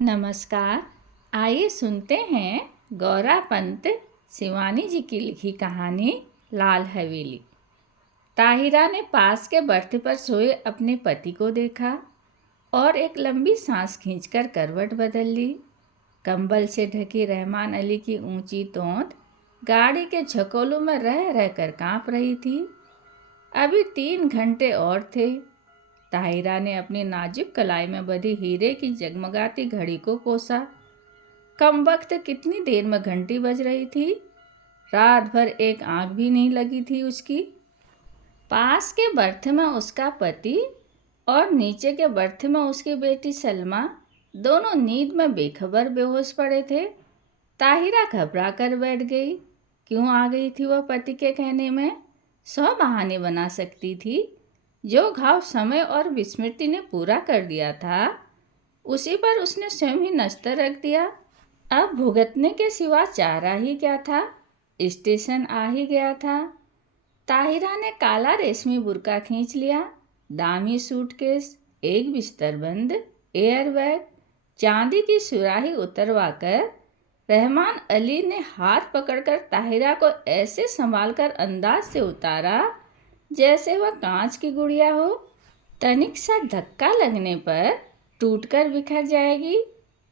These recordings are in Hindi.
नमस्कार। आइए सुनते हैं गौरा पंत शिवानी जी की लिखी कहानी लाल हवेली। ताहिरा ने पास के बर्थ पर सोए अपने पति को देखा और एक लंबी सांस खींचकर करवट बदल ली। कंबल से ढकी रहमान अली की ऊंची तोंद गाड़ी के झकोलों में रह रहकर कांप रही थी। अभी 3 घंटे और थे। ताहिरा ने अपनी नाजुक कलाई में बंधी हीरे की जगमगाती घड़ी को कोसा। कम वक्त कितनी देर में घंटी बज रही थी। रात भर एक आंख भी नहीं लगी थी उसकी। पास के बर्थ में उसका पति और नीचे के बर्थ में उसकी बेटी सलमा दोनों नींद में बेखबर बेहोश पड़े थे। ताहिरा घबरा कर बैठ गई। क्यों आ गई थी वह पति के कहने में? 100 बहाने बना सकती थी। जो घाव समय और विस्मृति ने पूरा कर दिया था उसी पर उसने स्वयं ही नस्तर रख दिया। अब भुगतने के सिवा चारा ही क्या था। स्टेशन आ ही गया था। ताहिरा ने काला रेशमी बुर्का खींच लिया। दामी सूटकेस, एक बिस्तरबंद, एयरबैग, चांदी की सुराही उतरवा कर रहमान अली ने हाथ पकड़कर ताहिरा को ऐसे संभालकर अंदाज से उतारा जैसे वह कांच की गुड़िया हो। तनिक सा धक्का लगने पर टूटकर बिखर जाएगी।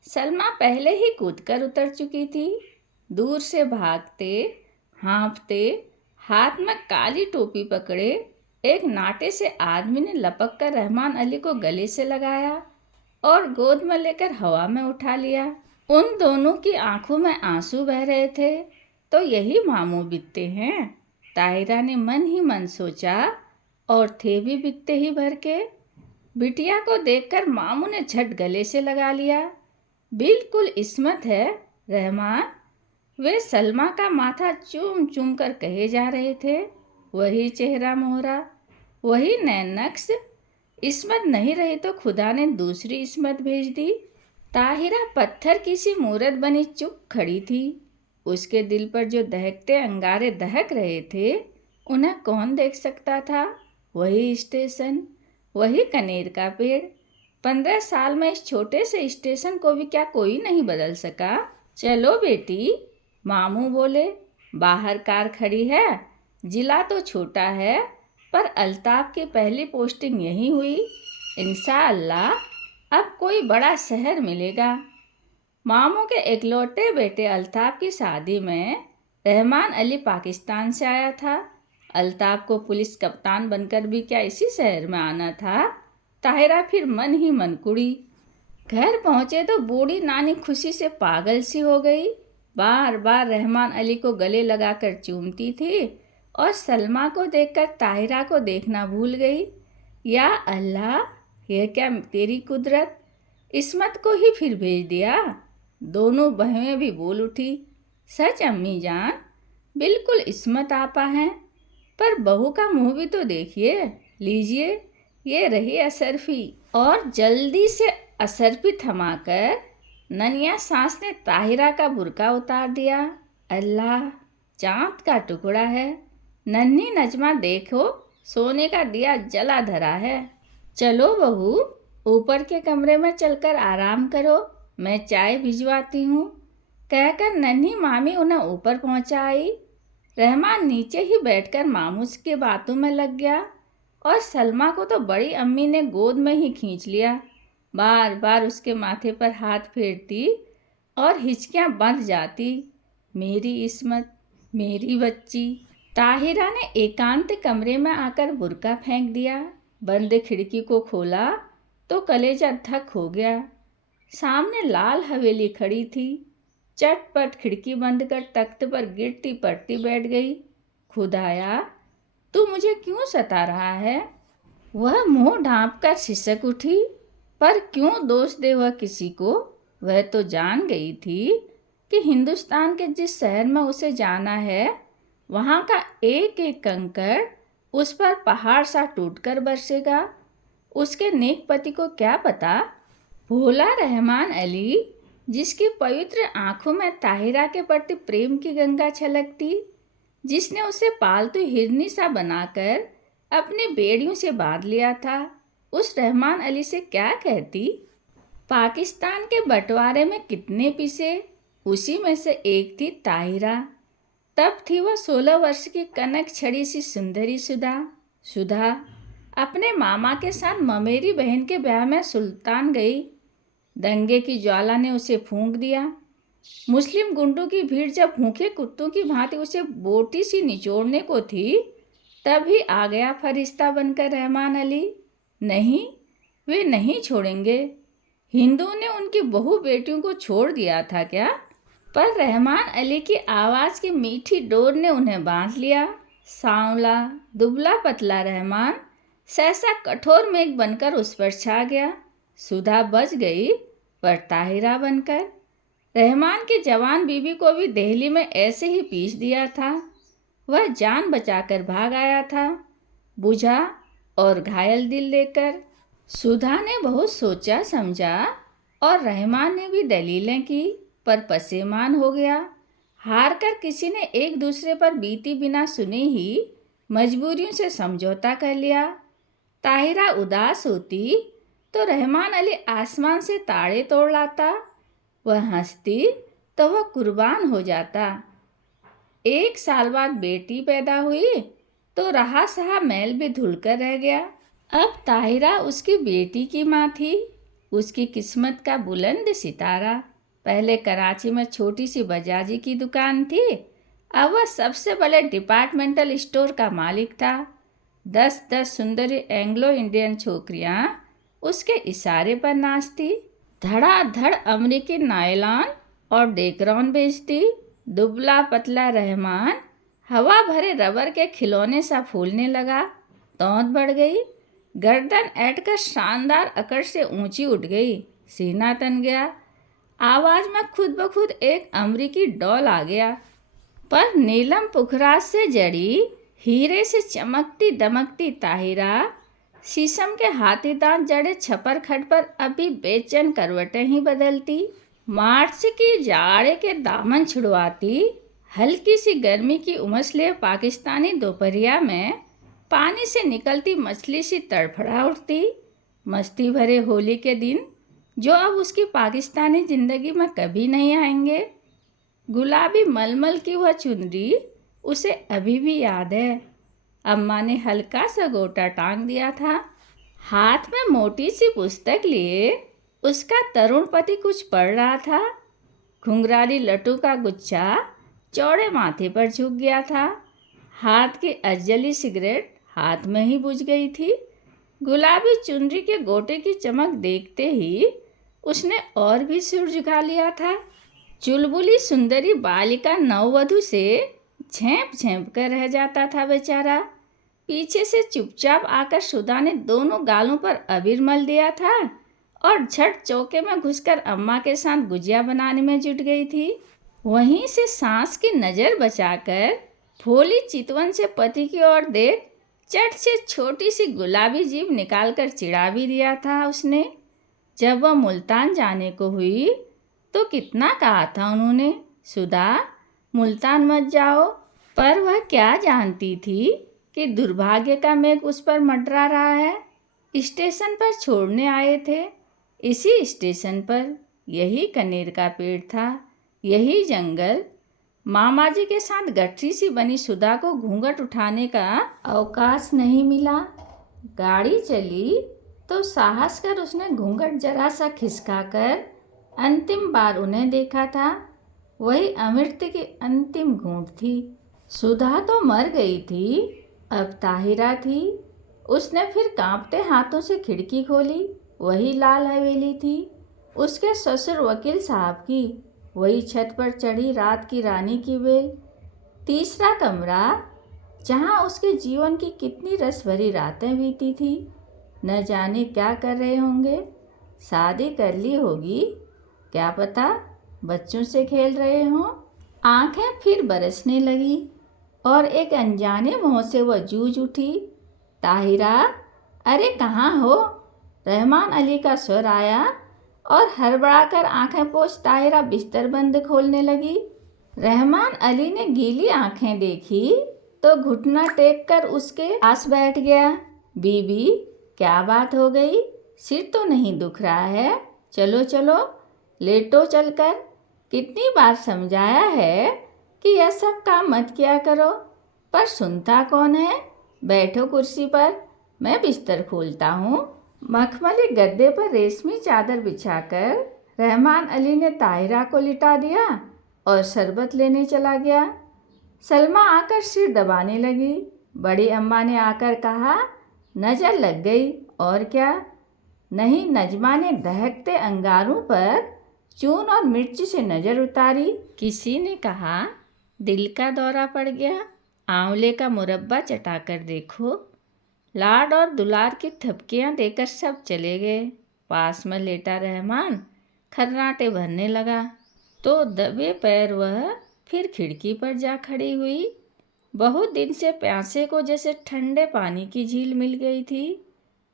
सलमा पहले ही कूदकर उतर चुकी थी। दूर से भागते हाँफते हाथ में काली टोपी पकड़े एक नाटे से आदमी ने लपक कर रहमान अली को गले से लगाया और गोद में लेकर हवा में उठा लिया। उन दोनों की आंखों में आंसू बह रहे थे। तो यही मामू बीतते हैं, ताहिरा ने मन ही मन सोचा, और थे भी बिकते ही भर के। बिटिया को देखकर मामू ने झट गले से लगा लिया। बिल्कुल इस्मत है रहमान, वे सलमा का माथा चूम चूम कर कहे जा रहे थे। वही चेहरा मोहरा, वही नैन नक्श। इस्मत नहीं रही तो खुदा ने दूसरी इस्मत भेज दी। ताहिरा पत्थर की सी मूरत बनी चुप खड़ी थी। उसके दिल पर जो दहकते अंगारे दहक रहे थे उन्हें कौन देख सकता था। वही स्टेशन, वही कनेर का पेड़। 15 साल में इस छोटे से स्टेशन को भी क्या कोई नहीं बदल सका। चलो बेटी, मामू बोले। बाहर कार खड़ी है। जिला तो छोटा है पर अल्ताफ की पहली पोस्टिंग यहीं हुई। इंशाअल्लाह अब कोई बड़ा शहर मिलेगा। मामू के इकलौते बेटे अल्ताफ की शादी में रहमान अली पाकिस्तान से आया था। अल्ताफ को पुलिस कप्तान बनकर भी क्या इसी शहर में आना था। ताहिरा फिर मन ही मन कुड़ी। घर पहुंचे तो बूढ़ी नानी खुशी से पागल सी हो गई। बार बार रहमान अली को गले लगाकर चूमती थी और सलमा को देखकर ताहिरा को देखना भूल गई। या अल्लाह, यह क्या तेरी कुदरत, इस्मत को ही फिर भेज दिया। दोनों बहनें भी बोल उठी, सच अम्मी जान, बिल्कुल इस्मत आपा हैं। पर बहू का मुंह भी तो देखिए। लीजिए, ये रही असरफी। और जल्दी से असरफी थमाकर ननिया सास ने ताहिरा का बुर्का उतार दिया। अल्लाह, चांद का टुकड़ा है। नन्ही नजमा देखो, सोने का दिया जला धरा है। चलो बहू, ऊपर के कमरे में चलकर आराम करो, मैं चाय भिजवाती हूँ, कहकर नन्ही मामी उन्हें ऊपर पहुँचा आई। रहमान नीचे ही बैठकर मामूस की बातों में लग गया और सलमा को तो बड़ी अम्मी ने गोद में ही खींच लिया। बार बार उसके माथे पर हाथ फेरती और हिचकियाँ बंध जाती। मेरी इस्मत, मेरी बच्ची। ताहिरा ने एकांत कमरे में आकर बुर्का फेंक दिया। बंद खिड़की को खोला तो कलेजा धक हो गया। सामने लाल हवेली खड़ी थी। चटपट खिड़की बंद कर तख्त पर गिरती पड़ती बैठ गई। खुदाया, तू मुझे क्यों सता रहा है? वह मुंह ढांप कर सिसक उठी। पर क्यों दोष दे वह किसी को? वह तो जान गई थी कि हिंदुस्तान के जिस शहर में उसे जाना है वहाँ का एक एक कंकड़ उस पर पहाड़ सा टूटकर बरसेगा। उसके नेक पति को क्या पता। भोला रहमान अली, जिसकी पवित्र आंखों में ताहिरा के प्रति प्रेम की गंगा छलकती, जिसने उसे पालतू हिरनी सा बनाकर अपनी बेड़ियों से बांध लिया था, उस रहमान अली से क्या कहती। पाकिस्तान के बंटवारे में कितने पीसे, उसी में से एक थी ताहिरा। तब थी वह 16 वर्ष की कनक छड़ी सी सुंदरी सुधा। सुधा अपने मामा के साथ ममेरी बहन के ब्याह में सुल्तान गई। दंगे की ज्वाला ने उसे फूंक दिया। मुस्लिम गुंडों की भीड़ जब भूखे कुत्तों की भांति उसे बोटी सी निचोड़ने को थी, तभी आ गया फरिश्ता बनकर रहमान अली। नहीं, वे नहीं छोड़ेंगे। हिंदुओं ने उनकी बहू बेटियों को छोड़ दिया था क्या? पर रहमान अली की आवाज़ की मीठी डोर ने उन्हें बांध लिया। सांवला दुबला पतला रहमान सहसा कठोर मेघ बनकर उस पर छा गया। सुधा बच गई, पर ताहिरा बनकर। रहमान की जवान बीबी को भी देहली में ऐसे ही पीस दिया था। वह जान बचाकर भाग आया था, बुझा और घायल दिल लेकर। सुधा ने बहुत सोचा समझा और रहमान ने भी दलीलें की, पर पसेमान हो गया। हार कर किसी ने एक दूसरे पर बीती बिना सुने ही मजबूरियों से समझौता कर लिया। ताहिरा उदास होती तो रहमान अली आसमान से ताड़े तोड़ लाता। वह हंसती तो वह कुर्बान हो जाता। 1 साल बाद बेटी पैदा हुई तो रहा सहा मैल भी धुलकर रह गया। अब ताहिरा उसकी बेटी की माँ थी, उसकी किस्मत का बुलंद सितारा। पहले कराची में छोटी सी बजाजी की दुकान थी, अब वह सबसे बड़े डिपार्टमेंटल स्टोर का मालिक था। 10-10 सुंदरी एंग्लो इंडियन छोकरियाँ उसके इशारे पर नाचती। धड़ाधड़ अमेरिकी नायलॉन और डेकरॉन बेचती। दुबला पतला रहमान हवा भरे रबर के खिलौने सा फूलने लगा। तौंद बढ़ गई, गर्दन ऐंठकर शानदार अकड़ से ऊंची उठ गई, सीना तन गया। आवाज़ में खुद ब खुद एक अमरीकी डॉल आ गया। पर नीलम पुखराज से जड़ी हीरे से चमकती दमकती ताहिरा शीशम के हाथी दांत जड़े छपर खट पर अभी बेचैन करवटें ही बदलती। मार्च की जाड़े के दामन छुड़वाती। हल्की सी गर्मी की उमस लिए पाकिस्तानी दोपहरिया में पानी से निकलती मछली सी तड़फड़ा उठती। मस्ती भरे होली के दिन जो अब उसकी पाकिस्तानी ज़िंदगी में कभी नहीं आएंगे। गुलाबी मलमल की वह चुनरी उसे अभी भी याद है। अम्मा ने हल्का सा गोटा टांग दिया था। हाथ में मोटी सी पुस्तक लिए उसका तरुण पति कुछ पढ़ रहा था। घुंघराली लट्टू का गुच्छा चौड़े माथे पर झुक गया था। हाथ की अजली सिगरेट हाथ में ही बुझ गई थी। गुलाबी चुनरी के गोटे की चमक देखते ही उसने और भी सिर झुका लिया था। चुलबुली सुंदरी बालिका नववधू से झेंप झेंप कर रह जाता था बेचारा। पीछे से चुपचाप आकर सुधा ने दोनों गालों पर अबीर मल दिया था और झट चौके में घुसकर अम्मा के साथ गुजिया बनाने में जुट गई थी। वहीं से सांस की नज़र बचाकर भोली चितवन से पति की ओर देख चट से छोटी सी गुलाबी जीभ निकालकर चिढ़ा भी दिया था उसने। जब वह मुल्तान जाने को हुई तो कितना कहा था उन्होंने, सुधा मुल्तान मत जाओ। पर वह क्या जानती थी कि दुर्भाग्य का मेघ उस पर मंडरा रहा है। स्टेशन पर छोड़ने आए थे। इसी स्टेशन पर यही कनेर का पेड़ था, यही जंगल। मामा जी के साथ गठरी सी बनी सुधा को घूंघट उठाने का अवकाश नहीं मिला। गाड़ी चली तो साहस कर उसने घूंघट जरा सा खिसकाकर अंतिम बार उन्हें देखा था। वही अमृत की अंतिम घूंट थी। सुधा तो मर गई थी, अब ताहिरा थी। उसने फिर कांपते हाथों से खिड़की खोली। वही लाल हवेली थी, उसके ससुर वकील साहब की। वही छत पर चढ़ी रात की रानी की बेल। तीसरा कमरा, जहाँ उसके जीवन की कितनी रस भरी रातें बीती थी। न जाने क्या कर रहे होंगे। शादी कर ली होगी, क्या पता बच्चों से खेल रहे हों। आंखें फिर बरसने लगी और एक अनजाने मुँह से वह जूझ उठी, ताहिरा, अरे कहाँ हो? रहमान अली का स्वर आया और हड़बड़ाकर आंखें पोंछ ताहिरा बिस्तर बंद खोलने लगी। रहमान अली ने गीली आंखें देखी तो घुटना टेक कर उसके पास बैठ गया। बीबी, क्या बात हो गई? सिर तो नहीं दुख रहा है? चलो चलो लेटो चलकर। कितनी बार समझाया है कि यह सब काम मत किया करो, पर सुनता कौन है। बैठो कुर्सी पर, मैं बिस्तर खोलता हूँ। मखमली गद्दे पर रेशमी चादर बिछाकर रहमान अली ने ताहिरा को लिटा दिया और शरबत लेने चला गया। सलमा आकर सिर दबाने लगी। बड़ी अम्मा ने आकर कहा, नज़र लग गई और क्या। नहीं, नजमा ने दहकते अंगारों पर चून और मिर्च से नज़र उतारी। किसी ने कहा, दिल का दौरा पड़ गया, आंवले का मुरब्बा चटाकर देखो। लाड और दुलार की थपकियां देकर सब चले गए। पास में लेटा रहमान खर्राटे भरने लगा तो दबे पैर वह फिर खिड़की पर जा खड़ी हुई। बहुत दिन से प्यासे को जैसे ठंडे पानी की झील मिल गई थी।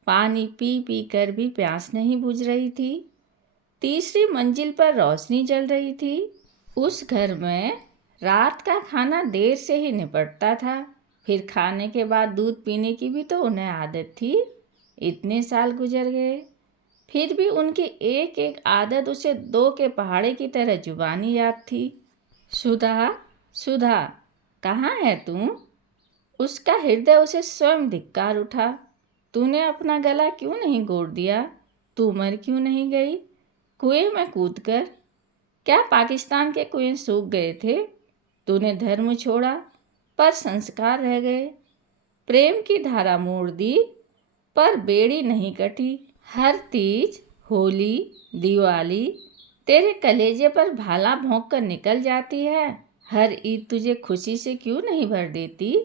पानी पी पी कर भी प्यास नहीं बुझ रही थी। तीसरी मंजिल पर रोशनी जल रही थी। उस घर में रात का खाना देर से ही निपटता था। फिर खाने के बाद दूध पीने की भी तो उन्हें आदत थी। इतने साल गुजर गए, फिर भी उनकी एक एक आदत उसे दो के पहाड़े की तरह जुबानी याद थी। सुधा, सुधा, कहाँ है तू? उसका हृदय उसे स्वयं धिक्कार उठा। तूने अपना गला क्यों नहीं गोड़ दिया? तू मर क्यों नहीं गई कुएं में कूदकर? क्या पाकिस्तान के कुएं सूख गए थे? तूने धर्म छोड़ा पर संस्कार रह गए। प्रेम की धारा मोड़ दी पर बेड़ी नहीं कटी। हर तीज, होली, दिवाली तेरे कलेजे पर भाला भोंक कर निकल जाती है। हर ईद तुझे खुशी से क्यों नहीं भर देती?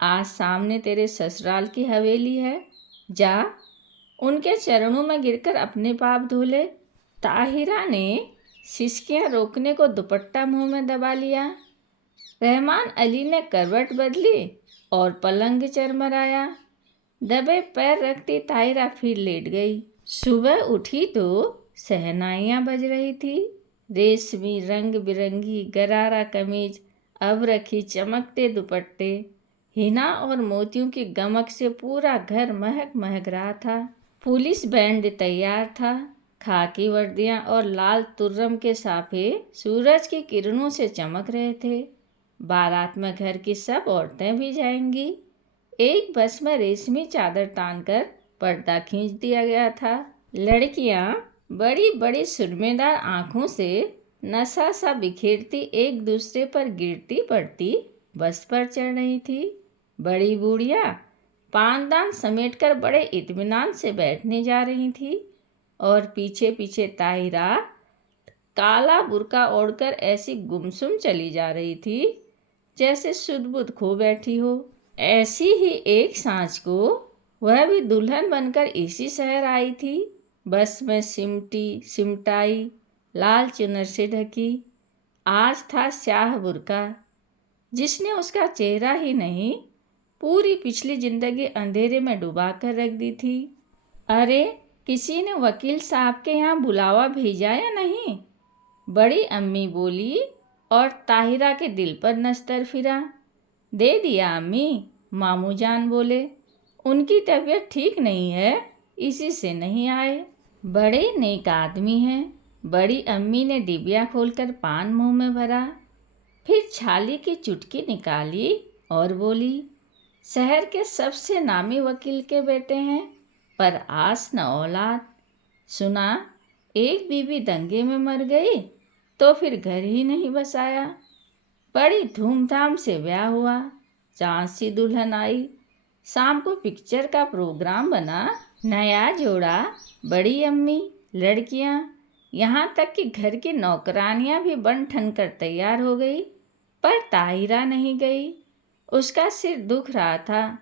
आज सामने तेरे ससुराल की हवेली है, जा उनके चरणों में गिरकर अपने पाप धो ले। ताहिरा ने सिसकियां रोकने को दुपट्टा मुंह में दबा लिया। रहमान अली ने करवट बदली और पलंग चरमराया। दबे पैर रखती ताहिरा फिर लेट गई। सुबह उठी तो शहनाइयाँ बज रही थी। रेशमी रंग बिरंगी गरारा कमीज, अब रखी चमकते दुपट्टे, हिना और मोतियों की गमक से पूरा घर महक महक रहा था। पुलिस बैंड तैयार था। खाकी वर्दियां और लाल तुर्रम के साफे सूरज की किरणों से चमक रहे थे। बारात में घर की सब औरतें भी जाएंगी। एक बस में रेशमी चादर तानकर पर्दा खींच दिया गया था। लड़कियां बड़ी बड़ी सुरमेदार आंखों से नशा सा बिखेरती एक दूसरे पर गिरती पड़ती बस पर चढ़ रही थी। बड़ी बूढ़ियां पानदान समेटकर बड़े इत्मीनान से बैठने जा रही थी और पीछे पीछे ताहिरा काला बुर्का ओढ़कर ऐसी गुमसुम चली जा रही थी जैसे सुध-बुध खो बैठी हो। ऐसी ही एक सांझ को वह भी दुल्हन बनकर इसी शहर आई थी। बस में सिमटी सिमटाई लाल चुनर से ढकी। आज था स्याह बुर्का जिसने उसका चेहरा ही नहीं पूरी पिछली जिंदगी अंधेरे में डुबा कर रख दी थी। अरे, किसी ने वकील साहब के यहाँ बुलावा भेजा या नहीं? बड़ी अम्मी बोली और ताहिरा के दिल पर नस्तर फिरा। दे दिया अम्मी, मामू जान बोले। उनकी तबीयत ठीक नहीं है, इसी से नहीं आए। बड़े नेक आदमी हैं। बड़ी अम्मी ने डिबिया खोलकर पान मुंह में भरा, फिर छाली की चुटकी निकाली और बोली, शहर के सबसे नामी वकील के बेटे हैं, पर आस न औलाद। सुना एक बीवी दंगे में मर गई तो फिर घर ही नहीं बसाया। बड़ी धूमधाम से ब्याह हुआ। चांद सी दुल्हन आई। शाम को पिक्चर का प्रोग्राम बना। नया जोड़ा, बड़ी अम्मी, लड़कियां, यहाँ तक कि घर की नौकरानियां भी बन ठन कर तैयार हो गई। पर ताहिरा नहीं गई। उसका सिर दुख रहा था।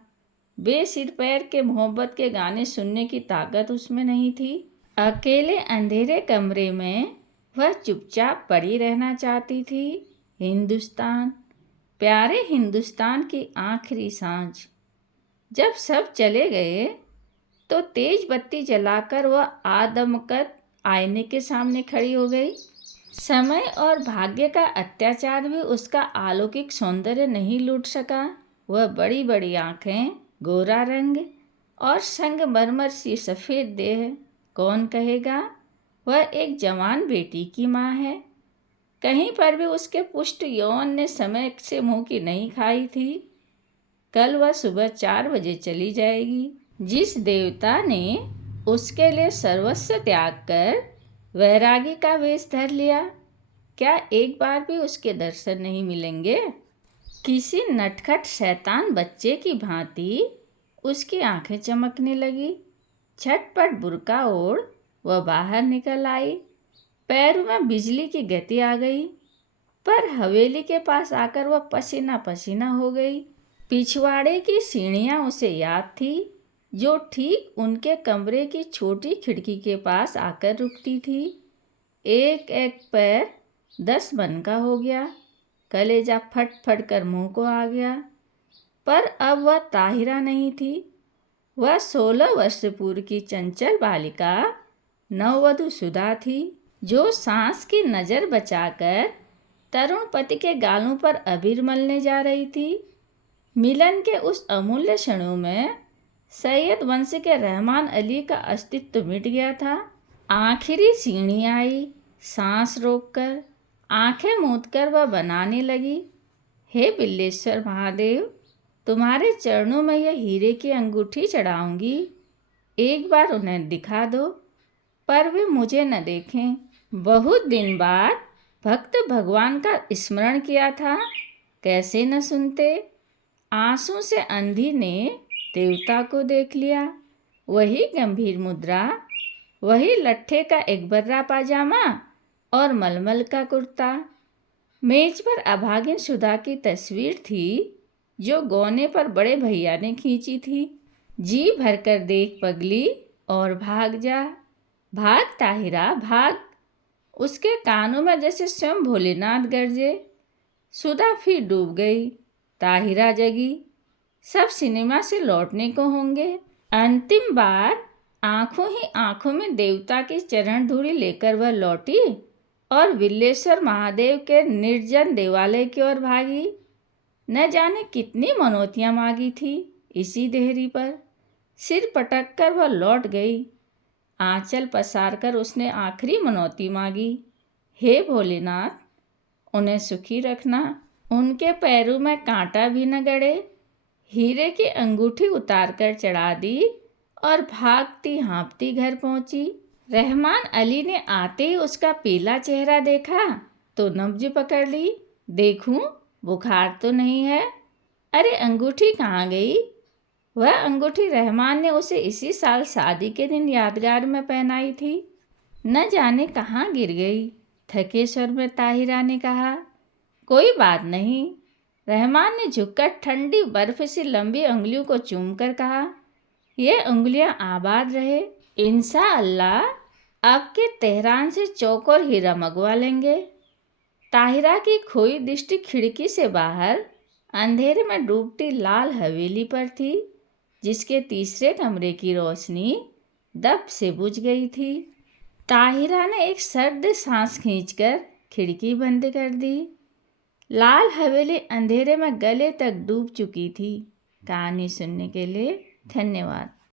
बेसिर पैर के मोहब्बत के गाने सुनने की ताकत उसमें नहीं थी। अकेले अंधेरे कमरे में वह चुपचाप पड़ी रहना चाहती थी। हिंदुस्तान, प्यारे हिंदुस्तान की आखिरी सांझ। जब सब चले गए तो तेज बत्ती जलाकर वह आदमकद आईने के सामने खड़ी हो गई। समय और भाग्य का अत्याचार भी उसका अलौकिक सौंदर्य नहीं लूट सका। वह बड़ी बड़ी आंखें, गोरा रंग और संगमरमर सी सफ़ेद देह, कौन कहेगा वह एक जवान बेटी की माँ है। कहीं पर भी उसके पुष्ट यौवन ने समय से मुंह की नहीं खाई थी। कल वह सुबह 4 बजे चली जाएगी। जिस देवता ने उसके लिए सर्वस्व त्याग कर वैरागी का वेश धर लिया, क्या एक बार भी उसके दर्शन नहीं मिलेंगे? किसी नटखट शैतान बच्चे की भांति उसकी आंखें चमकने लगी। झटपट बुर्का ओढ़ वह बाहर निकल आई। पैरों में बिजली की गति आ गई, पर हवेली के पास आकर वह पसीना पसीना हो गई। पिछवाड़े की सीढ़ियाँ उसे याद थी, जो ठीक उनके कमरे की छोटी खिड़की के पास आकर रुकती थी। एक एक पैर 10 मन का हो गया। कलेजा फट फट कर मुंह को आ गया। पर अब वह ताहिरा नहीं थी। वह 16 वर्ष पूर्व की चंचल बालिका नववधु सुधा थी, जो सांस की नज़र बचाकर तरुण पति के गालों पर अबीर मलने जा रही थी। मिलन के उस अमूल्य क्षणों में सैयद वंश के रहमान अली का अस्तित्व मिट गया था। आखिरी सीढ़ी आई। सांस रोककर, आंखें मूंदकर वह बनाने लगी, हे बिल्लेश्वर महादेव, तुम्हारे चरणों में यह हीरे की अंगूठी चढ़ाऊंगी। एक बार उन्हें दिखा दो, पर वे मुझे न देखें। बहुत दिन बाद भक्त भगवान का स्मरण किया था, कैसे न सुनते। आंसू से अंधी ने देवता को देख लिया। वही गंभीर मुद्रा, वही लट्ठे का एक बर्रा पाजामा और मलमल का कुर्ता। मेज पर अभागिन सुधा की तस्वीर थी, जो गौने पर बड़े भैया ने खींची थी। जी भरकर देख पगली और भाग जा, भाग ताहिरा भाग। उसके कानों में जैसे स्वयं भोलेनाथ गरजे। सुधा फिर डूब गई। ताहिरा जगी। सब सिनेमा से लौटने को होंगे। अंतिम बार आंखों ही आंखों में देवता की चरण धूली लेकर वह लौटी और बिल्लेश्वर महादेव के निर्जन देवालय की ओर भागी। न जाने कितनी मनौतियाँ मांगी थी इसी देहरी पर। सिर पटक कर वह लौट गई। आंचल पसार कर उसने आखिरी मनौती मांगी, हे भोलेनाथ, उन्हें सुखी रखना, उनके पैरों में कांटा भी न गड़े। हीरे की अंगूठी उतार कर चढ़ा दी और भागती हाँफती घर पहुंची। रहमान अली ने आते ही उसका पीला चेहरा देखा तो नब्ज पकड़ ली। देखूं, बुखार तो नहीं है? अरे अंगूठी कहाँ गई? वह अंगूठी रहमान ने उसे इसी साल शादी के दिन यादगार में पहनाई थी। न जाने कहाँ गिर गई। थके स्वर में ताहिरा ने कहा, कोई बात नहीं। रहमान ने झुककर ठंडी बर्फ सी लंबी उंगलियों को चूमकर कहा, ये उंगलियां आबाद रहे। इंशाअल्लाह अब के तेहरान से चौकोर हीरा मंगवा लेंगे। ताहिरा की खोई दृष्टि खिड़की से बाहर अंधेरे में डूबती लाल हवेली पर थी, जिसके तीसरे कमरे की रोशनी दब से बुझ गई थी। ताहिरा ने एक सर्द सांस खींचकर खिड़की बंद कर दी। लाल हवेली अंधेरे में गले तक डूब चुकी थी। कहानी सुनने के लिए धन्यवाद।